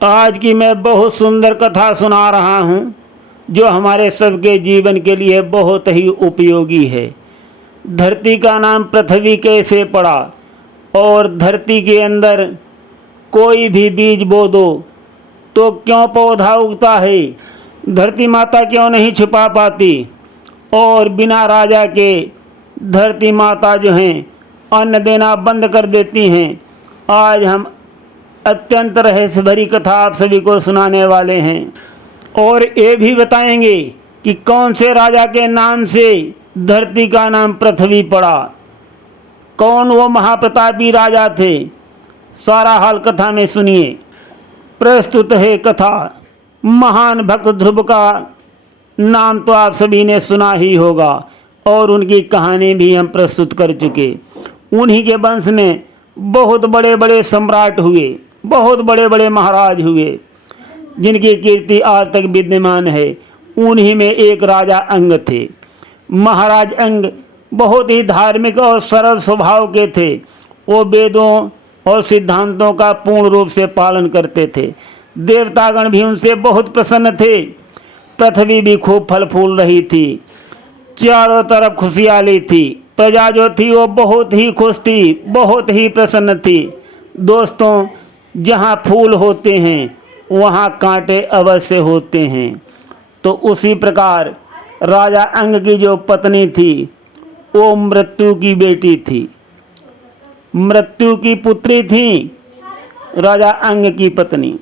आज की मैं बहुत सुंदर कथा सुना रहा हूँ जो हमारे सबके जीवन के लिए बहुत ही उपयोगी है। धरती का नाम पृथ्वी कैसे पड़ा और धरती के अंदर कोई भी बीज बो दो तो क्यों पौधा उगता है, धरती माता क्यों नहीं छुपा पाती और बिना राजा के धरती माता जो हैं अन्न देना बंद कर देती हैं। आज हम अत्यंत रहस्य भरी कथा आप सभी को सुनाने वाले हैं और ये भी बताएंगे कि कौन से राजा के नाम से धरती का नाम पृथ्वी पड़ा, कौन वो महाप्रतापी राजा थे। सारा हाल कथा में सुनिए। प्रस्तुत है कथा। महान भक्त ध्रुव का नाम तो आप सभी ने सुना ही होगा और उनकी कहानी भी हम प्रस्तुत कर चुके। उन्हीं के वंश में बहुत बड़े बड़े सम्राट हुए, बहुत बड़े बड़े महाराज हुए जिनकी कीर्ति आज तक विद्यमान है। उन्हीं में एक राजा अंग थे। महाराज अंग बहुत ही धार्मिक और सरल स्वभाव के थे। वो वेदों और सिद्धांतों का पूर्ण रूप से पालन करते थे। देवतागण भी उनसे बहुत प्रसन्न थे। पृथ्वी भी खूब फल फूल रही थी, चारों तरफ खुशहाली थी। प्रजा जो थी वो बहुत ही खुश थी, बहुत ही प्रसन्न थी। दोस्तों, जहाँ फूल होते हैं वहाँ कांटे अवश्य होते हैं। तो उसी प्रकार राजा अंग की जो पत्नी थी वो मृत्यु की बेटी थी, मृत्यु की पुत्री थी राजा अंग की पत्नी।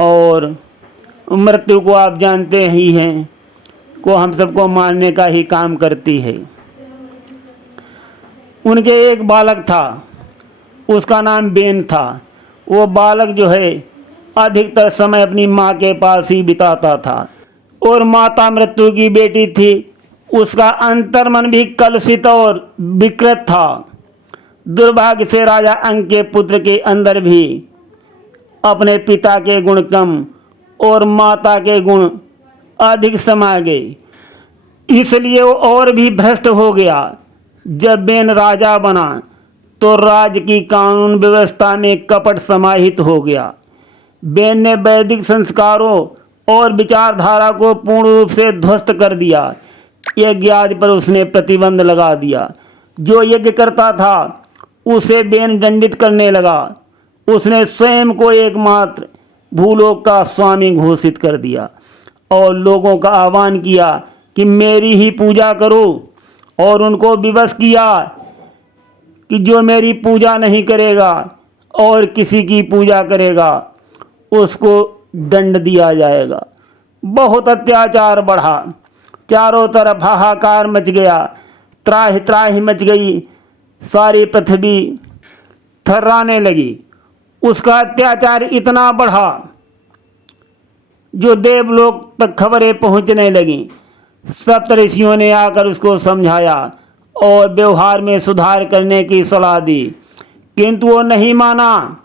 और मृत्यु को आप जानते ही हैं को हम सबको मारने का ही काम करती है। उनके एक बालक था, उसका नाम बेन था। वो बालक जो है अधिकतर समय अपनी माँ के पास ही बिताता था और माता मृत्यु की बेटी थी। उसका अंतर्मन भी कलुषित और विकृत था। दुर्भाग्य से राजा अंग के पुत्र के अंदर भी अपने पिता के गुण कम और माता के गुण अधिक समा गए, इसलिए वो और भी भ्रष्ट हो गया। जब बेन राजा बना तो राज्य की कानून व्यवस्था में कपट समाहित हो गया। बेन ने वैदिक संस्कारों और विचारधारा को पूर्ण रूप से ध्वस्त कर दिया। यज्ञ आदि पर उसने प्रतिबंध लगा दिया। जो यज्ञ करता था उसे बेन दंडित करने लगा। उसने स्वयं को एकमात्र भूलोक का स्वामी घोषित कर दिया और लोगों का आह्वान किया कि मेरी ही पूजा करो, और उनको विवश किया कि जो मेरी पूजा नहीं करेगा और किसी की पूजा करेगा उसको दंड दिया जाएगा। बहुत अत्याचार बढ़ा, चारों तरफ हाहाकार मच गया, त्राहि त्राहि मच गई। सारी पृथ्वी थर्राने लगी। उसका अत्याचार इतना बढ़ा जो देवलोक तक खबरें पहुंचने लगीं। सप्त ऋषियों ने आकर उसको समझाया और व्यवहार में सुधार करने की सलाह दी, किंतु वो नहीं माना।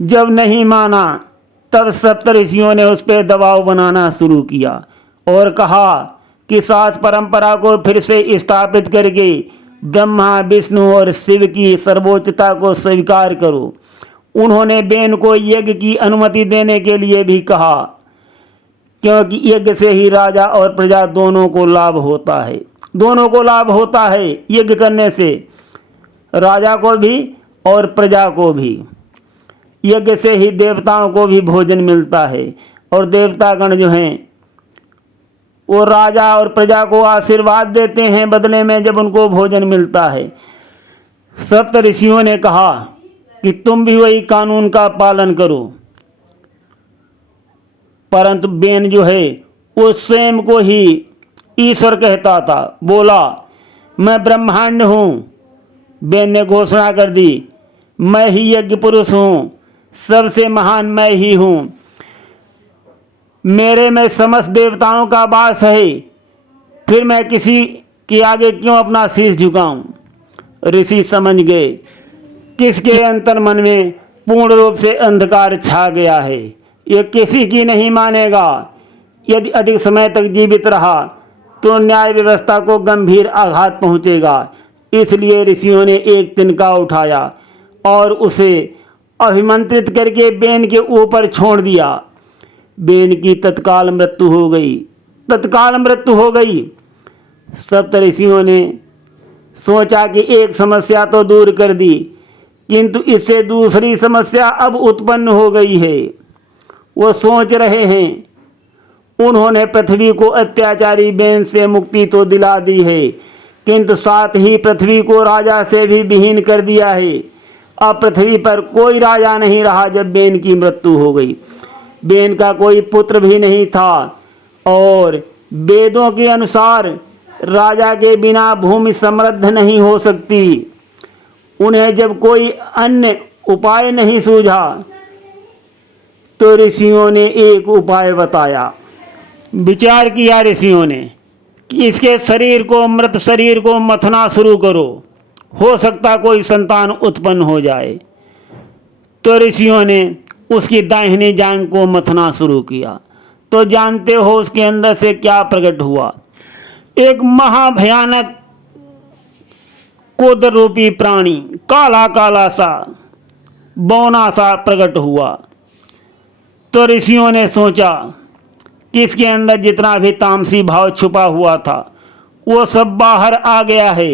जब नहीं माना तब सप्त ऋषियों ने उस पर दबाव बनाना शुरू किया और कहा कि सात परंपरा को फिर से स्थापित करके ब्रह्मा विष्णु और शिव की सर्वोच्चता को स्वीकार करो। उन्होंने बेन को यज्ञ की अनुमति देने के लिए भी कहा, क्योंकि यज्ञ से ही राजा और प्रजा दोनों को लाभ होता है। दोनों को लाभ होता है यज्ञ करने से, राजा को भी और प्रजा को भी। यज्ञ से ही देवताओं को भी भोजन मिलता है और देवतागण जो हैं वो राजा और प्रजा को आशीर्वाद देते हैं बदले में जब उनको भोजन मिलता है। सप्त ऋषियों ने कहा कि तुम भी वही कानून का पालन करो, परंतु बेन जो है वो स्वयं को ही ईश्वर कहता था। बोला, मैं ब्रह्मांड हूँ। बेन ने घोषणा कर दी, मैं ही यज्ञ पुरुष हूँ, सबसे महान मैं ही हूँ, मेरे में समस्त देवताओं का वास है, फिर मैं किसी के आगे क्यों अपना शीश झुकाऊं। ऋषि समझ गए किसके अंतर मन में पूर्ण रूप से अंधकार छा गया है, ये किसी की नहीं मानेगा। यदि अधिक समय तक जीवित रहा तो न्याय व्यवस्था को गंभीर आघात पहुंचेगा। इसलिए ऋषियों ने एक तिनका उठाया और उसे अभिमंत्रित करके बेन के ऊपर छोड़ दिया। बेन की तत्काल मृत्यु हो गई। सप्तऋषियों ने सोचा कि एक समस्या तो दूर कर दी, किंतु इससे दूसरी समस्या अब उत्पन्न हो गई है। वो सोच रहे हैं, उन्होंने पृथ्वी को अत्याचारी बेन से मुक्ति तो दिला दी है, किंतु साथ ही पृथ्वी को राजा से भी विहीन कर दिया है। अब पृथ्वी पर कोई राजा नहीं रहा जब बेन की मृत्यु हो गई। बेन का कोई पुत्र भी नहीं था और वेदों के अनुसार राजा के बिना भूमि समृद्ध नहीं हो सकती। उन्हें जब कोई अन्य उपाय नहीं सूझा तो ऋषियों ने एक उपाय बताया। विचार किया ऋषियों ने कि इसके मृत शरीर को मथना शुरू करो, हो सकता कोई संतान उत्पन्न हो जाए। तो ऋषियों ने उसकी दाहिनी जांघ को मथना शुरू किया तो जानते हो उसके अंदर से क्या प्रकट हुआ? एक महाभयानक कोदर रूपी प्राणी काला काला सा बौना सा प्रकट हुआ। तो ऋषियों ने सोचा कि इसके अंदर जितना भी तामसी भाव छुपा हुआ था वो सब बाहर आ गया है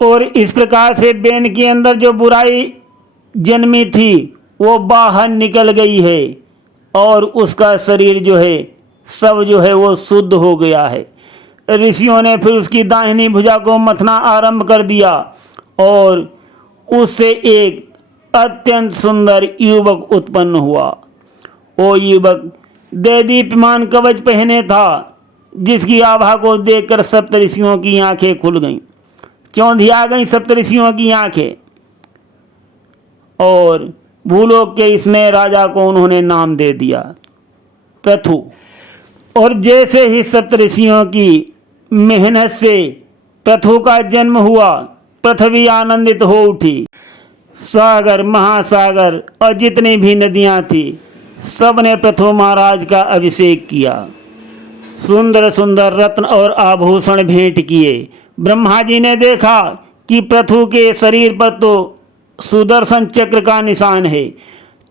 और इस प्रकार से बेन के अंदर जो बुराई जन्मी थी वो बाहर निकल गई है और उसका शरीर जो है सब जो है वो शुद्ध हो गया है। ऋषियों ने फिर उसकी दाहिनी भुजा को मथना आरंभ कर दिया और उससे एक अत्यंत सुंदर युवक उत्पन्न हुआ। वो युवक देदीप्यमान कवच पहने था, जिसकी आभा को देखकर सप्तऋषियों की आंखें खुल गईं, चौंधिया गईं सप्तऋषियों की आंखें। और भूलोक के इसमें राजा को उन्होंने नाम दे दिया पृथु। और जैसे ही सप्तऋषियों की मेहनत से पृथु का जन्म हुआ, पृथ्वी आनंदित हो उठी। सागर, महासागर और जितनी भी नदियां थी सब ने पृथु महाराज का अभिषेक किया। सुंदर सुंदर रत्न और आभूषण भेंट किए। ब्रह्मा जी ने देखा कि पृथु के शरीर पर तो सुदर्शन चक्र का निशान है,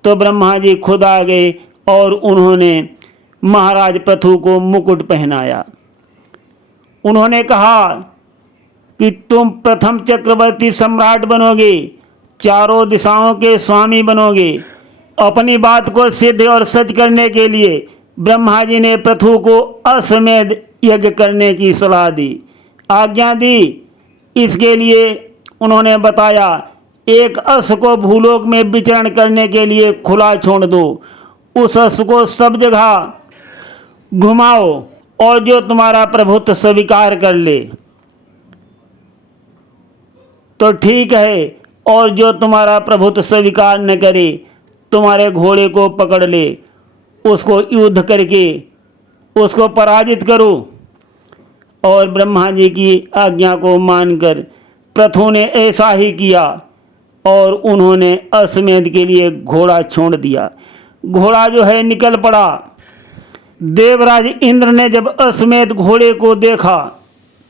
तो ब्रह्मा जी खुद आ गए और उन्होंने महाराज पृथु को मुकुट पहनाया। उन्होंने कहा कि तुम प्रथम चक्रवर्ती सम्राट बनोगे, चारों दिशाओं के स्वामी बनोगे। अपनी बात को सिद्ध और सच करने के लिए ब्रह्मा जी ने पृथु को अश्वमेध यज्ञ करने की सलाह दी, आज्ञा दी। इसके लिए उन्होंने बताया, एक अश्व को भूलोक में विचरण करने के लिए खुला छोड़ दो, उस अश्व को सब जगह घुमाओ और जो तुम्हारा प्रभुत्व स्वीकार कर ले तो ठीक है, और जो तुम्हारा प्रभुत्व स्वीकार न करे तुम्हारे घोड़े को पकड़ ले, उसको युद्ध करके उसको पराजित करो। और ब्रह्मा जी की आज्ञा को मानकर पृथु ने ऐसा ही किया और उन्होंने अश्वमेध के लिए घोड़ा छोड़ दिया। घोड़ा जो है निकल पड़ा। देवराज इंद्र ने जब अश्वमेध घोड़े को देखा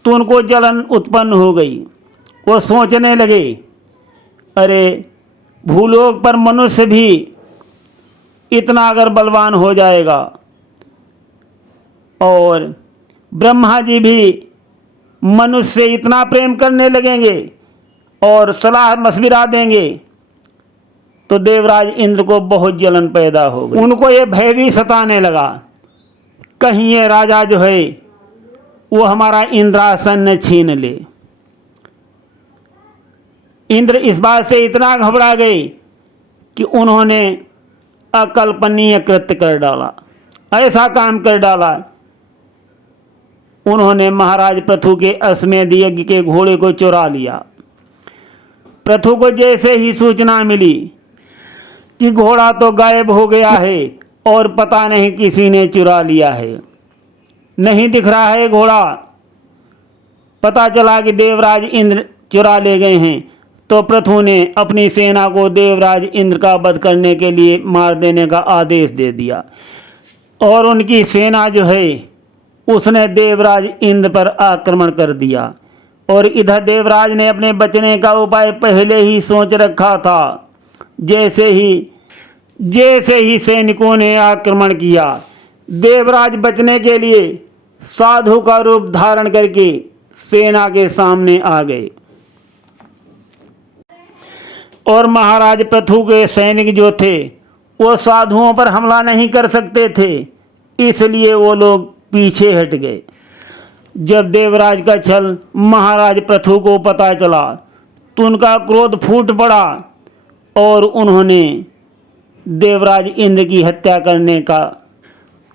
तो उनको जलन उत्पन्न हो गई। वो सोचने लगे, अरे भूलोक पर मनुष्य भी इतना अगर बलवान हो जाएगा और ब्रह्मा जी भी मनुष्य से इतना प्रेम करने लगेंगे और सलाह मशविरा देंगे, तो देवराज इंद्र को बहुत जलन पैदा हो गई। उनको ये भय भी सताने लगा, कहीं ये राजा जो है वो हमारा इंद्रासन न छीन ले। इंद्र इस बात से इतना घबरा गए कि उन्होंने अकल्पनीय कृत्य कर डाला, ऐसा काम कर डाला। उन्होंने महाराज पृथु के अश्वमेध यज्ञ के घोड़े को चुरा लिया। पृथु को जैसे ही सूचना मिली कि घोड़ा तो गायब हो गया है और पता नहीं किसी ने चुरा लिया है, नहीं दिख रहा है घोड़ा, पता चला कि देवराज इंद्र चुरा ले गए हैं, तो पृथु ने अपनी सेना को देवराज इंद्र का वध करने के लिए मार देने का आदेश दे दिया। और उनकी सेना जो है उसने देवराज इंद्र पर आक्रमण कर दिया। और इधर देवराज ने अपने बचने का उपाय पहले ही सोच रखा था। जैसे ही सैनिकों ने आक्रमण किया, देवराज बचने के लिए साधु का रूप धारण करके सेना के सामने आ गए। और महाराज पृथु के सैनिक जो थे वो साधुओं पर हमला नहीं कर सकते थे, इसलिए वो लोग पीछे हट गए। जब देवराज का छल महाराज पृथु को पता चला तो उनका क्रोध फूट पड़ा और उन्होंने देवराज इंद्र की हत्या करने का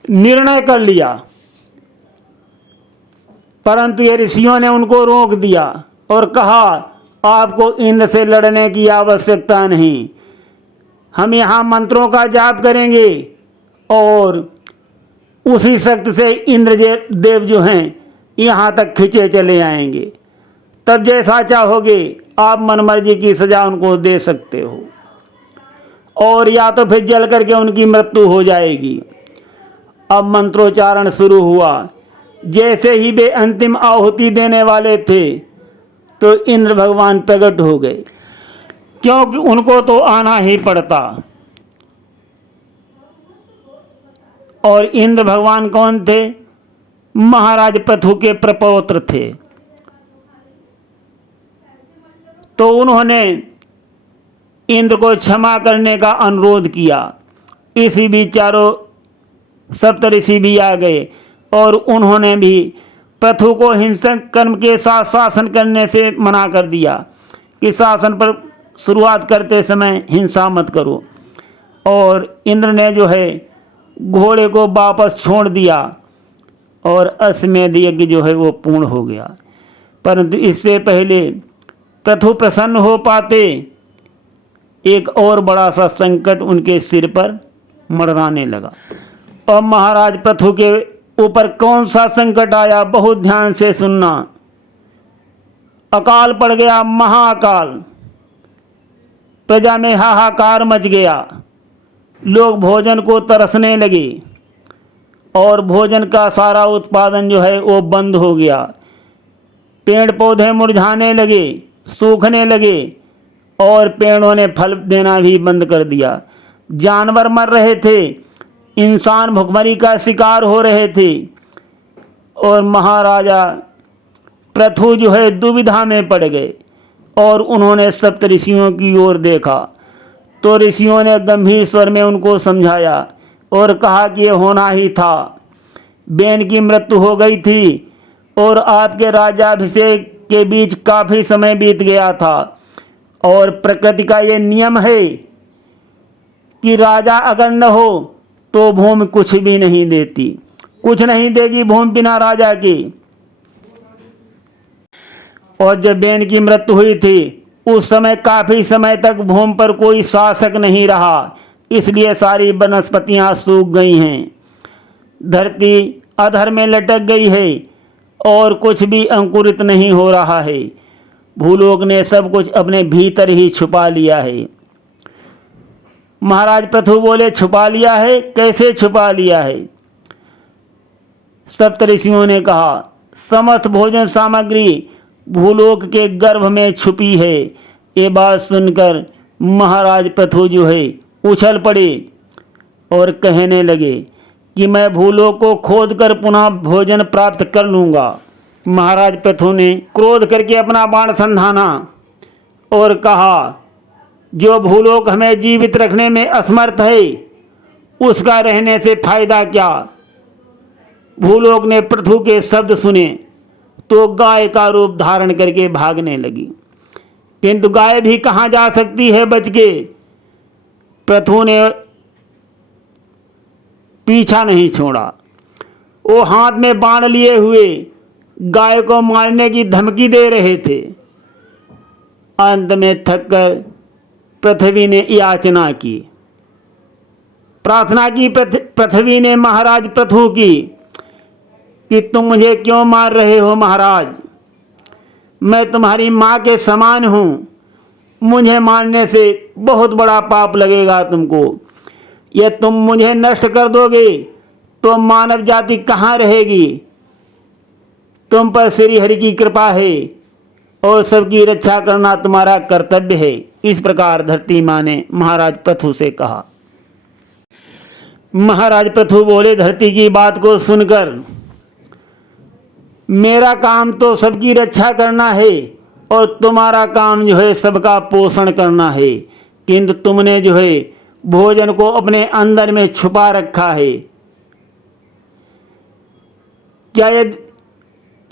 निर्णय कर लिया। परंतु ये ऋषियों ने उनको रोक दिया और कहा, आपको इंद्र से लड़ने की आवश्यकता नहीं, हम यहाँ मंत्रों का जाप करेंगे और उसी शक्ति से इंद्र देव जो हैं यहाँ तक खींचे चले आएंगे। तब जैसा चाहोगे आप मनमर्जी की सजा उनको दे सकते हो, और या तो फिर जल करके उनकी मृत्यु हो जाएगी। अब मंत्रोच्चारण शुरू हुआ। जैसे ही वे अंतिम आहुति देने वाले थे तो इंद्र भगवान प्रकट हो गए, क्योंकि उनको तो आना ही पड़ता। और इंद्र भगवान कौन थे? महाराज पृथु के प्रपौत्र थे। तो उन्होंने इंद्र को क्षमा करने का अनुरोध किया। इसी बीच चारों सप्तऋषि भी आ गए और उन्होंने भी पृथु को हिंसक कर्म के साथ शासन करने से मना कर दिया कि शासन पर शुरुआत करते समय हिंसा मत करो। और इंद्र ने जो है घोड़े को वापस छोड़ दिया और अश्वमेध यज्ञ जो है वो पूर्ण हो गया। परंतु इससे पहले पृथु प्रसन्न हो पाते, एक और बड़ा सा संकट उनके सिर पर मंडराने लगा। और महाराज पृथु के ऊपर कौन सा संकट आया, बहुत ध्यान से सुनना। अकाल पड़ गया, महाअकाल। प्रजा में हाहाकार मच गया। लोग भोजन को तरसने लगे और भोजन का सारा उत्पादन जो है वो बंद हो गया। पेड़ पौधे मुरझाने लगे, सूखने लगे और पेड़ों ने फल देना भी बंद कर दिया। जानवर मर रहे थे, इंसान भुखमरी का शिकार हो रहे थे और महाराजा पृथु जो है दुविधा में पड़ गए। और उन्होंने सप्त ऋषियों की ओर देखा तो ऋषियों ने गंभीर स्वर में उनको समझाया और कहा कि ये होना ही था। बेन की मृत्यु हो गई थी और आपके राज्याभिषेक के बीच काफ़ी समय बीत गया था। और प्रकृति का ये नियम है कि राजा अगर न हो तो भूमि कुछ भी नहीं देती, कुछ नहीं देगी भूमि बिना राजा की। और जब बेन की मृत्यु हुई थी उस समय काफ़ी समय तक भूमि पर कोई शासक नहीं रहा, इसलिए सारी वनस्पतियां सूख गई हैं। धरती अधर में लटक गई है और कुछ भी अंकुरित नहीं हो रहा है। भूलोक ने सब कुछ अपने भीतर ही छुपा लिया है। महाराज पृथु बोले, छुपा लिया है? कैसे छुपा लिया है? सप्तऋषियों ने कहा, समस्त भोजन सामग्री भूलोक के गर्भ में छुपी है। ये बात सुनकर महाराज पृथु जो है उछल पड़े और कहने लगे कि मैं भूलोक को खोद कर पुनः भोजन प्राप्त कर लूँगा। महाराज पृथु ने क्रोध करके अपना बाण संधाना और कहा, जो भूलोक हमें जीवित रखने में असमर्थ है उसका रहने से फायदा क्या। भूलोक ने पृथु के शब्द सुने तो गाय का रूप धारण करके भागने लगी, किंतु गाय भी कहाँ जा सकती है बच के। पृथु ने पीछा नहीं छोड़ा। वो हाथ में बाण लिए हुए गाय को मारने की धमकी दे रहे थे। अंत में थककर पृथ्वी ने याचना की, प्रार्थना की पृथ्वी ने महाराज पृथु की कि तुम मुझे क्यों मार रहे हो महाराज, मैं तुम्हारी माँ के समान हूँ, मुझे मारने से बहुत बड़ा पाप लगेगा तुमको। यह तुम मुझे नष्ट कर दोगे तो मानव जाति कहाँ रहेगी। तुम पर श्री हरि की कृपा है, और सबकी रक्षा करना तुम्हारा कर्तव्य है। इस प्रकार धरती माँ ने महाराज पृथु से कहा। महाराज पृथु बोले, धरती की बात को सुनकर मेरा काम तो सबकी रक्षा करना है और तुम्हारा काम जो है सबका पोषण करना है, किंतु तुमने जो है भोजन को अपने अंदर में छुपा रखा है। क्या ये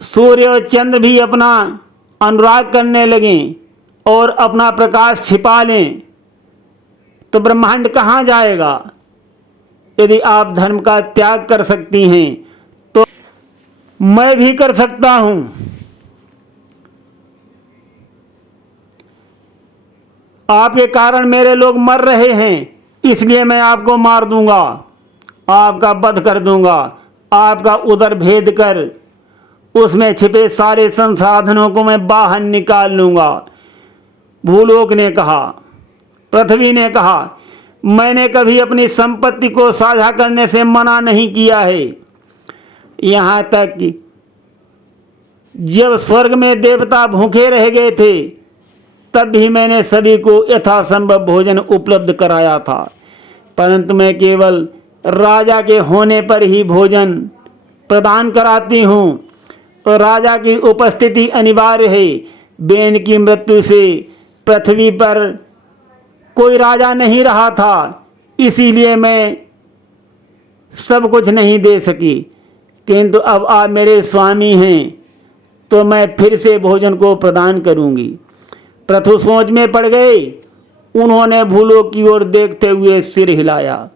सूर्य और चंद्र भी अपना अनुराग करने लगें और अपना प्रकाश छिपा लें तो ब्रह्मांड कहाँ जाएगा? यदि आप धर्म का त्याग कर सकती हैं तो मैं भी कर सकता हूं। आपके कारण मेरे लोग मर रहे हैं, इसलिए मैं आपको मार दूंगा, आपका वध कर दूंगा, आपका उदर भेद कर उसमें छिपे सारे संसाधनों को मैं बाहर निकाल लूंगा। भूलोक ने कहा, पृथ्वी ने कहा, मैंने कभी अपनी संपत्ति को साझा करने से मना नहीं किया है। यहाँ तक कि जब स्वर्ग में देवता भूखे रह गए थे तब भी मैंने सभी को यथासंभव भोजन उपलब्ध कराया था, परंतु मैं केवल राजा के होने पर ही भोजन प्रदान कराती हूँ और राजा की उपस्थिति अनिवार्य है। बेन की मृत्यु से पृथ्वी पर कोई राजा नहीं रहा था, इसीलिए मैं सब कुछ नहीं दे सकी, किंतु अब आप मेरे स्वामी हैं तो मैं फिर से भोजन को प्रदान करूंगी। पृथु सोच में पड़ गए। उन्होंने भूलोक की ओर देखते हुए सिर हिलाया।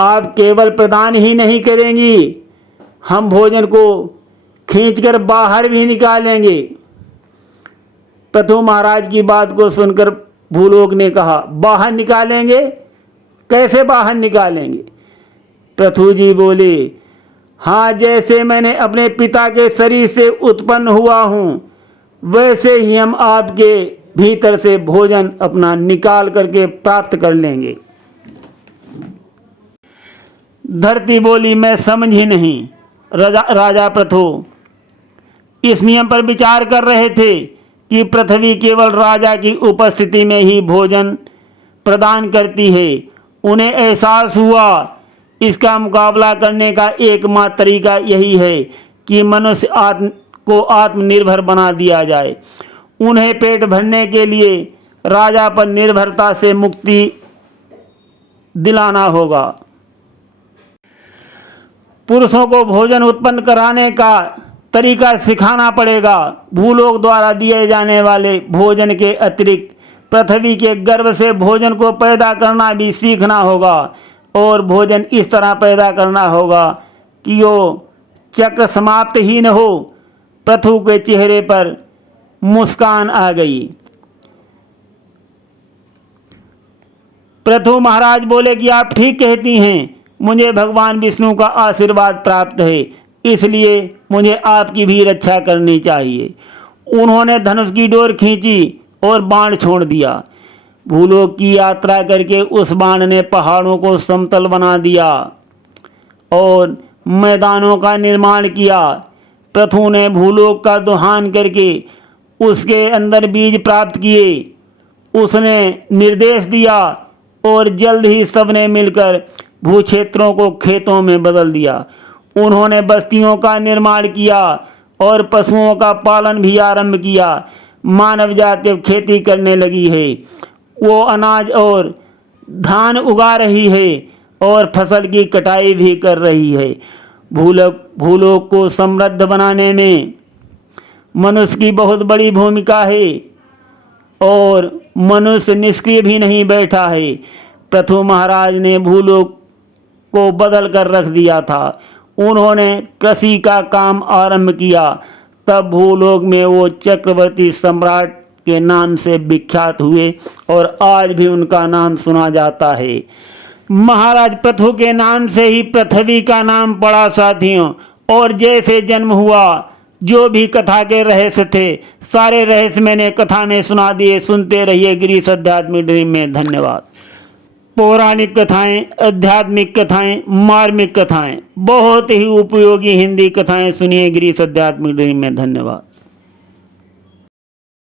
आप केवल प्रदान ही नहीं करेंगी, हम भोजन को खींचकर बाहर भी निकालेंगे। पृथु महाराज की बात को सुनकर भूलोक ने कहा, बाहर निकालेंगे? कैसे बाहर निकालेंगे? पृथु जी बोले, हाँ, जैसे मैंने अपने पिता के शरीर से उत्पन्न हुआ हूँ वैसे ही हम आपके भीतर से भोजन अपना निकाल करके प्राप्त कर लेंगे। धरती बोली, मैं समझी नहीं। राजा पृथु इस नियम पर विचार कर रहे थे कि पृथ्वी केवल राजा की उपस्थिति में ही भोजन प्रदान करती है। उन्हें एहसास हुआ इसका मुकाबला करने का एकमात्र तरीका यही है कि मनुष्य को आत्मनिर्भर बना दिया जाए। उन्हें पेट भरने के लिए राजा पर निर्भरता से मुक्ति दिलाना होगा। पुरुषों को भोजन उत्पन्न कराने का तरीका सिखाना पड़ेगा। भूलोक द्वारा दिए जाने वाले भोजन के अतिरिक्त पृथ्वी के गर्भ से भोजन को पैदा करना भी सीखना होगा और भोजन इस तरह पैदा करना होगा कि वो चक्र समाप्त ही न हो। पृथु के चेहरे पर मुस्कान आ गई। पृथु महाराज बोले कि आप ठीक कहती हैं, मुझे भगवान विष्णु का आशीर्वाद प्राप्त है, इसलिए मुझे आपकी भी रक्षा करनी चाहिए। उन्होंने धनुष की डोर खींची और बाण छोड़ दिया। भूलोक की यात्रा करके उस बाण ने पहाड़ों को समतल बना दिया और मैदानों का निर्माण किया। पृथु ने भूलोक का दोहन करके उसके अंदर बीज प्राप्त किए। उसने निर्देश दिया और जल्द ही सबने मिलकर भूक्षेत्रों को खेतों में बदल दिया। उन्होंने बस्तियों का निर्माण किया और पशुओं का पालन भी आरंभ किया। मानव जाति खेती करने लगी है। वो अनाज और धान उगा रही है और फसल की कटाई भी कर रही है। भूलोक को समृद्ध बनाने में मनुष्य की बहुत बड़ी भूमिका है और मनुष्य निष्क्रिय भी नहीं बैठा है। पृथु महाराज ने भूलोक को बदल कर रख दिया था। उन्होंने कृषि का काम आरंभ किया। तब भूलोक में वो चक्रवर्ती सम्राट के नाम से विख्यात हुए और आज भी उनका नाम सुना जाता है। महाराज पृथु के नाम से ही पृथ्वी का नाम पड़ा साथियों। और जैसे जन्म हुआ, जो भी कथा के रहस्य थे, सारे रहस्य मैंने कथा में सुना दिए। सुनते रहिए गिरीश अध्यात्मिक ड्रीम में। धन्यवाद। पौराणिक कथाएं, आध्यात्मिक कथाएं, मार्मिक कथाएं, बहुत ही उपयोगी हिंदी कथाएं सुनिए गिरीश अध्यात्मिक ड्रीम में। धन्यवाद।